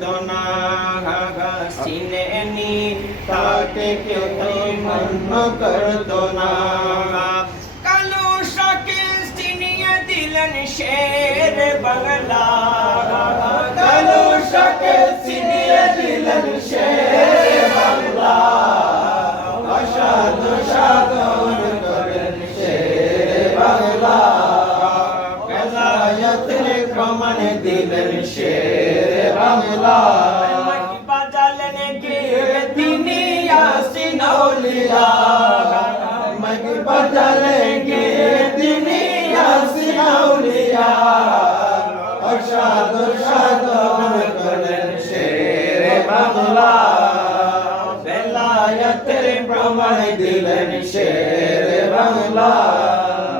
করতো না চিনেনি তাকে কেউ মান্য করতো না কালো শাকে চিনিয়ে দিলেন শের বাংলা কালো শাকে চিনিয়ে দিলেন শের বাংলা অসাধু সাধন করেন শের বাংলা বেলায়েতের প্রমাণ দিলেন শের বাংলা বাজালেন গিয়ে তিনি ইয়াসিন আউলিয়া বাজালেন গিয়ে তিনি ইয়াসিন আউলিয়া অসাধু সাধন করেন শের বাংলা বেলায়েতের প্রমাণ দিলেন শের বাংলা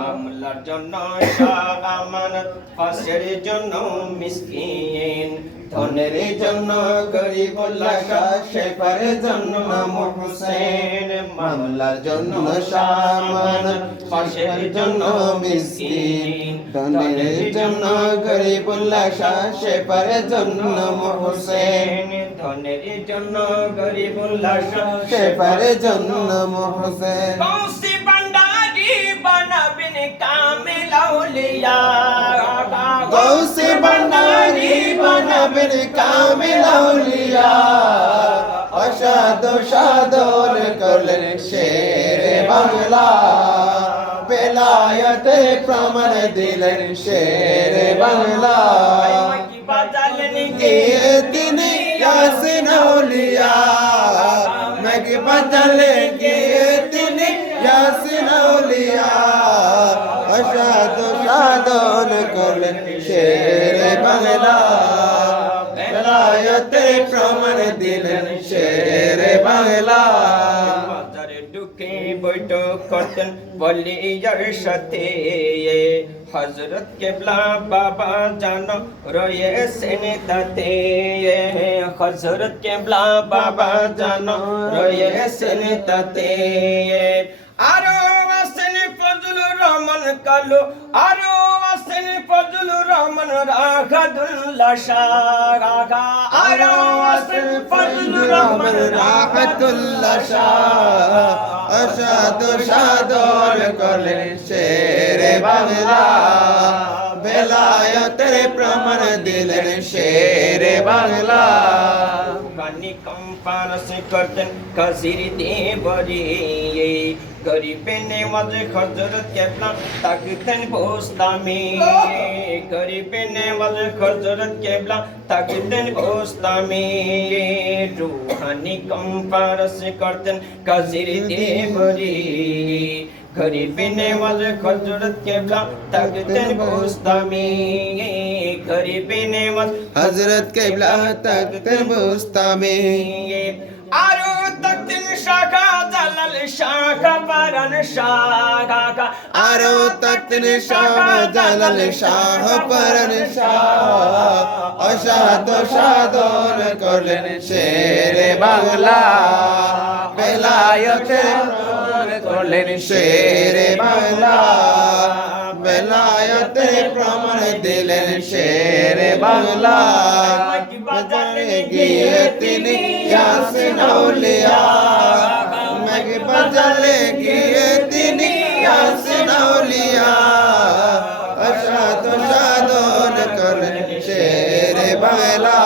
মামলার জন্য শাহ আমানত ফাঁসের জন্য মিসকিন ধনের জন্য গরিবুল্লাহ শাহ শেফারের জন্য মুহসিন মামলার জন্য শাহ আমানত ফাঁসের জন্য মিসকিন ধনের জন্য গরিবুল্লাহ শাহ শেফারের জন্য মুহসিন ধনের জন্য গরিবুল্লাহ শাহ শেফারের জন্য মুহসিন কৌসি ভান্ডারী বানাবেন কামিল আউলিয়া কৌসি ভান্ডারী বানাবেন কামিল আউলিয়া অসাধু সাধন করলেন শের বাংলা বেলায়েতের প্রমাণ দিলেন শের বাংলা বাজালেন গিয়ে তিনি ইয়াসিন আউলিয়া নাকি বাজালেন গিয়ে তিনি ইয়াসিন আউলিয়া অসাধু সাধন করলেন শের বাংলা বেলায়েতের প্রমাণ দিলেন শের বাংলা বাজারে ঢুকে বৈঠক করতেন বলিয়ার সাথে হযরত কেবলা বাবা জানো রয়েছেন তাতে হযরত কেবলা বাবা জানো রয়েছেন তাতে আরো আছেন ফজলুর রহমান কালু আরো আছেন ফজলুর রহমান রাহাতুল্লাহ শাহ আরো আছেন ফজলুর রহমান রাহাতুল্লাহ শাহ অসাধু সাধন করলেন শের বাংলা বেলায়েতের প্রমাণ দিলেন শের বাংলা গানি কম্পারস করতেন কাজির দেবরি গরিবে নেওয়াজ হযরত কেবলা তাকতেন বোস্তামি গরিবে নেওয়াজ হযরত কেবলা তাকতেন বোস্তামি রূহানি কম্পারস করতেন কাজির দেবরি গরিবে নেওয়াজ হযরত কেবলা তাকতেন বোস্তামি গরিবে নেওয়াজ হযরত কেবলা তাকতেন বোস্তামি আরো তকতেন শাখা জালাল শাখা পারান শাখা আরো তকতেন শাখা জালাল শাহ পারান শাহ অসাধু সাধন করলেন শের বাংলা বেলায়েতের করলেন শের বাংলা বেলায়েতের প্রমাণ দিলেন শের বাংলা বাজারে গিয়ে তিনি ইয়াসিন আউলিয়া মেঘ বাজারে গিয়ে তিনি ইয়াসিন আউলিয়া অসাধু সাধন করলেন শের বাংলা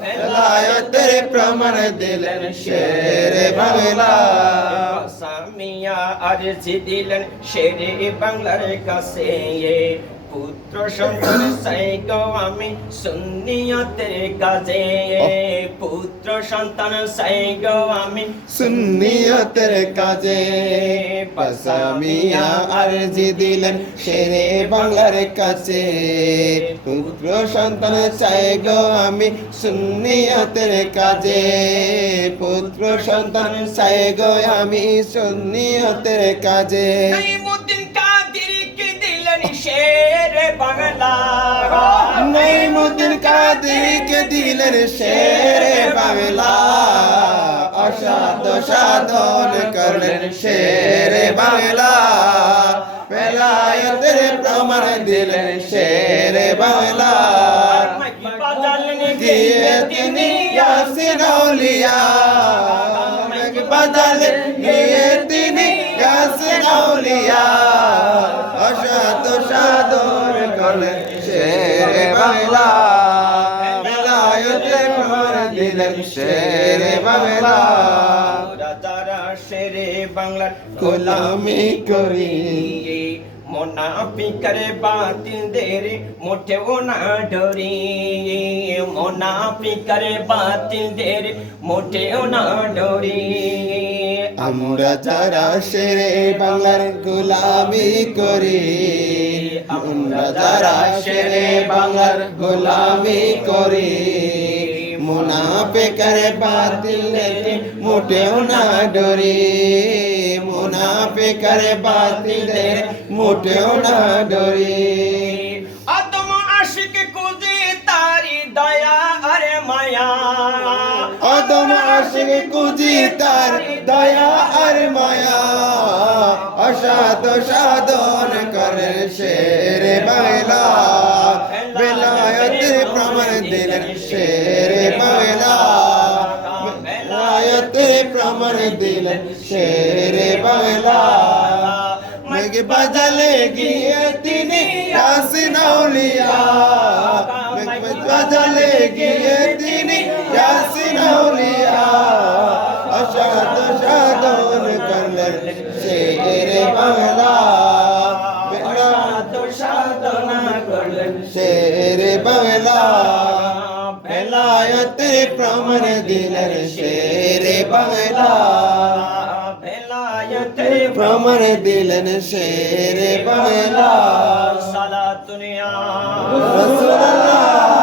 বেলায়েতের প্রমাণ দিলেন শের বাংলা সামিয়া আরজি দিলেন শের বাংলার কাছে পুত্র সন্তান চাইগো আমি সুন্নিয়তের কাজে পুত্র সন্তান চাইগো আমি সুন্নিয়তের কাজে সামিয়া আরজি দিলেন শের বাংলার কাছে পুত্র সন্তান চাইগো আমি সুন্নিয়তের কাজে পুত্র সন্তান চাইগো আমি সুন্নিয়তের কাজে শের বাংলা নঈমুদ্দিন কাদেরীকে দিলেন শের বাংলা অসাধু সাধন করলেন শের বাংলা বেলায়েতের প্রমাণ দিলেন শের বাংলা গিয়ে তিনি ইয়াসিন আউলিয়া মেঘ বাজালে গিয়ে তিনি ইয়াসিন আউলিয়া অসাত সাদর করলেন শেরে বাংলা বেলায়েতের প্রমাণ দিলেন শেরে বাংলা তারা শেরে বাংলার গোলামি করি মুনাফিকের বাতিলদের মোটেও না ডরি মুনাফিকের বাতিলদের মোটেও না ডরি আমরা যারা শেরে বাংলার গোলামি করি আমরা যারা শেরে বাংলার গোলামি করি মুনাফিকের বাতিলের মোটেও না ডরি মুনাফিকের বাতিলের মোটেও না ডরি আদম আশিক কুজি তারি দয়া আর মায়া আদম আশিক কুজি তার দয়া আর মায়া অসাধ সাধন করে শেরে বাংলা বেলায়েতের প্রমাণ দিলেন শেরে বাংলা বেলায়েতের প্রমাণ দিলেন শেরে বাংলা মেঘ বাজালে গিয়ে তিনি ইয়াসিন আউলিয়া মেঘ বাজালে গিয়ে তিনি ইয়াসিন আউলিয়া অসাধ সাধন করলেন শেরে বাংলা তো সাধনা করলেন শেরে বাংলা বেলায়েতের প্রমাণ দিলেন শেরে বাংলা বেলায়েতের প্রমাণ দিলেন শেরে বাংলা সালাতুনিয়া রাসূলুল্লাহ